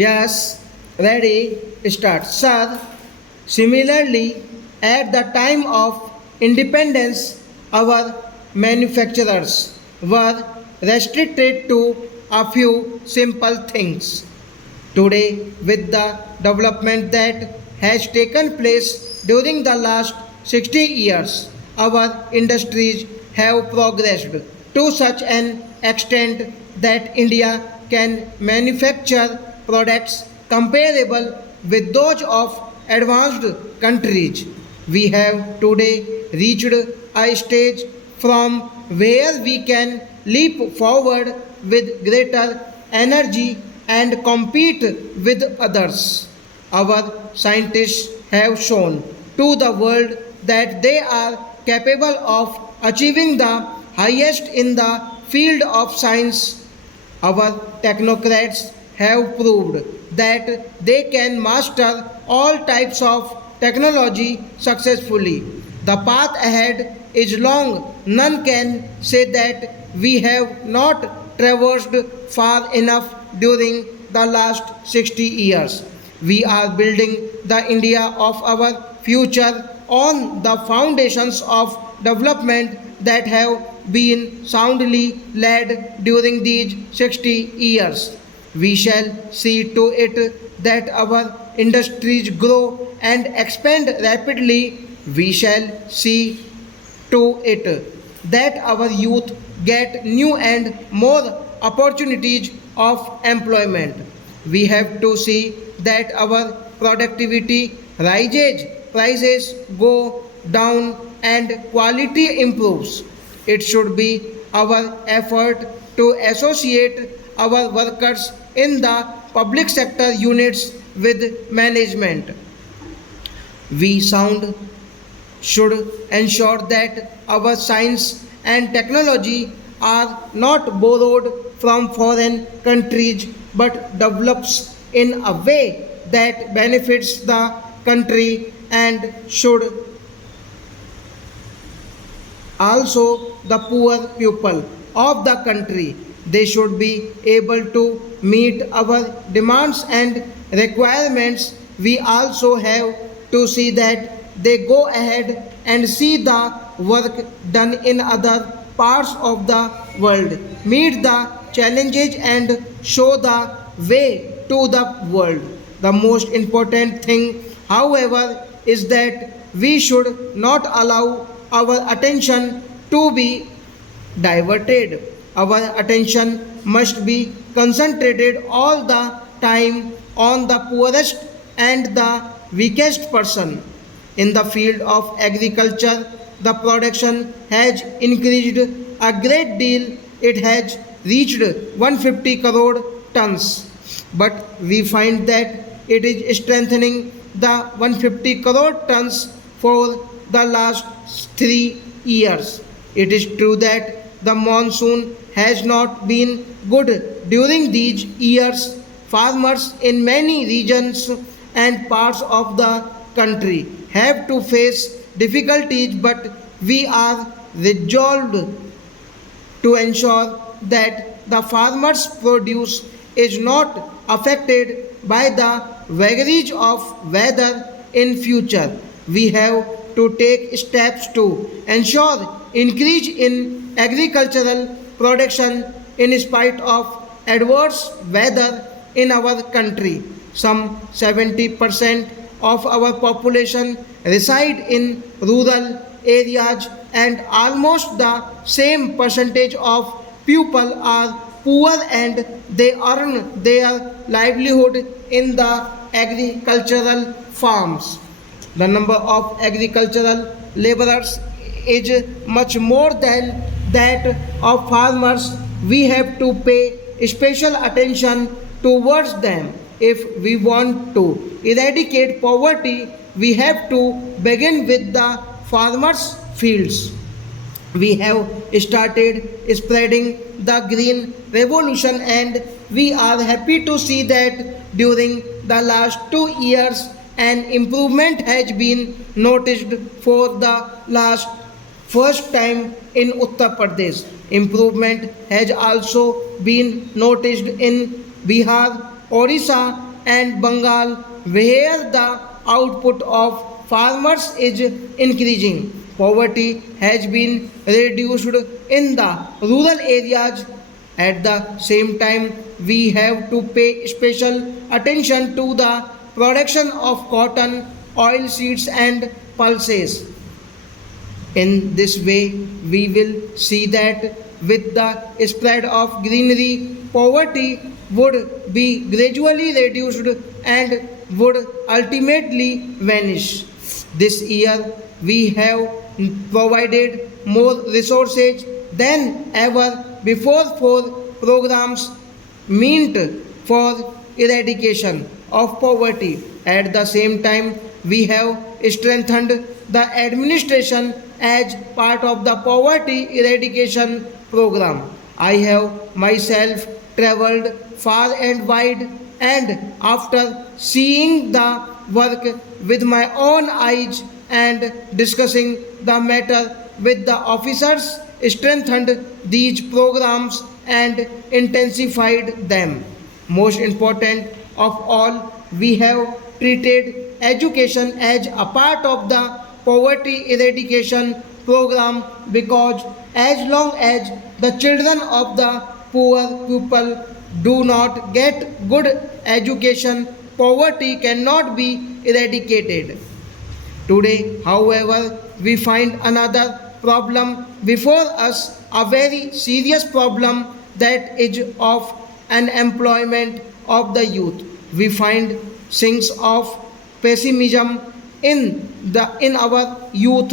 Yes, ready, start. Sir, similarly, at the time of independence, our manufacturers were restricted to a few simple things. Today, with the development that has taken place during the last 60 years, our industries have progressed to such an extent that India can manufacture products comparable with those of advanced countries. We have today reached a stage from where we can leap forward with greater energy and compete with others. Our scientists have shown to the world that they are capable of achieving the highest in the field of science. Our technocrats have proved that they can master all types of technology successfully. The path ahead is long. None can say that we have not traversed far enough during the last 60 years. We are building the India of our future on the foundations of development that have been soundly laid during these 60 years. We shall see to it that our industries grow and expand rapidly. We shall see to it that our youth get new and more opportunities of employment. We have to see that our productivity rises, prices go down, and quality improves. It should be our effort to associate our workers in the public sector units with management. We sound should ensure that our science and technology are not borrowed from foreign countries but develops in a way that benefits the country and should also the poor people of the country. They should be able to meet our demands and requirements. We also have to see that they go ahead and see the work done in other parts of the world, meet the challenges and show the way to the world. The most important thing, however, is that we should not allow our attention to be diverted. Our attention must be concentrated all the time on the poorest and the weakest person. In the field of agriculture, the production has increased a great deal. It has reached 150 crore tons. But we find that it is strengthening the 150 crore tons for the last 3 years. It is true that the monsoon has not been good during these years. Farmers in many regions and parts of the country have to face difficulties, but we are resolved to ensure that the farmers' produce is not affected by the vagaries of weather in future. We have to take steps to ensure increase in agricultural production in spite of adverse weather in our country. Some 70% of our population reside in rural areas and almost the same percentage of people are poor and they earn their livelihood in the agricultural farms. The number of agricultural laborers is much more than that of farmers. We have to pay special attention towards them. If we want to eradicate poverty, we have to begin with the farmers' fields. We have started spreading the green revolution, and we are happy to see that during the last 2 years an improvement has been noticed for the last first time in Uttar Pradesh. Improvement has also been noticed in Bihar, Orissa, and Bengal, where the output of farmers is increasing. Poverty has been reduced in the rural areas. At the same time, we have to pay special attention to the production of cotton, oil seeds, and pulses. In this way, we will see that with the spread of greenery, poverty would be gradually reduced and would ultimately vanish. This year, we have provided more resources than ever before for programs meant for eradication of poverty. At the same time, we have strengthened the administration as part of the poverty eradication program. I have myself traveled far and wide, and after seeing the work with my own eyes and discussing the matter with the officers, strengthened these programs and intensified them. Most important of all, we have treated education as a part of the poverty eradication program because as long as the children of the poor people do not get good education, poverty cannot be eradicated. Today, however, we find another problem before us, a very serious problem that is of unemployment of the youth. We find signs of pessimism in our youth.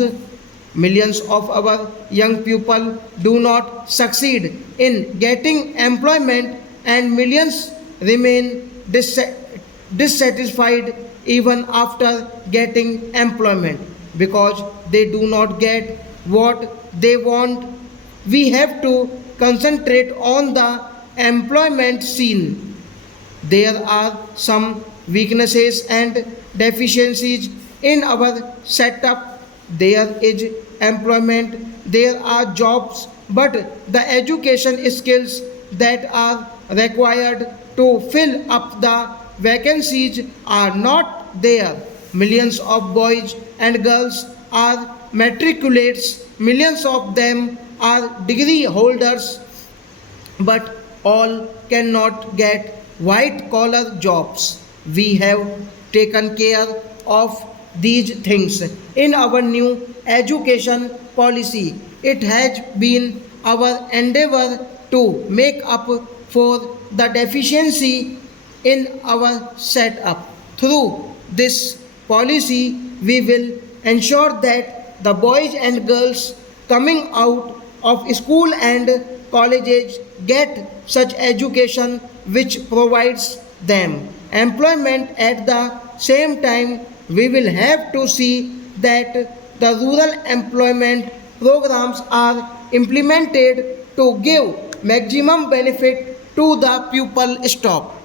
Millions of our young people do not succeed in getting employment, and millions remain dissatisfied even after getting employment because they do not get what they want. We have to concentrate on the employment scene. There are some weaknesses and deficiencies in our setup. There is employment, there are jobs, but the education skills that are required to fill up the vacancies are not there. Millions of boys and girls are matriculates, millions of them are degree holders, but all cannot get white collar jobs. We have taken care of these things in our new education policy. It has been our endeavor to make up for the deficiency in our setup. Through this policy, we will ensure that the boys and girls coming out of school and colleges get such education which provides them employment. At the same time, we will have to see that the rural employment programs are implemented to give maximum benefit to the pupil stock.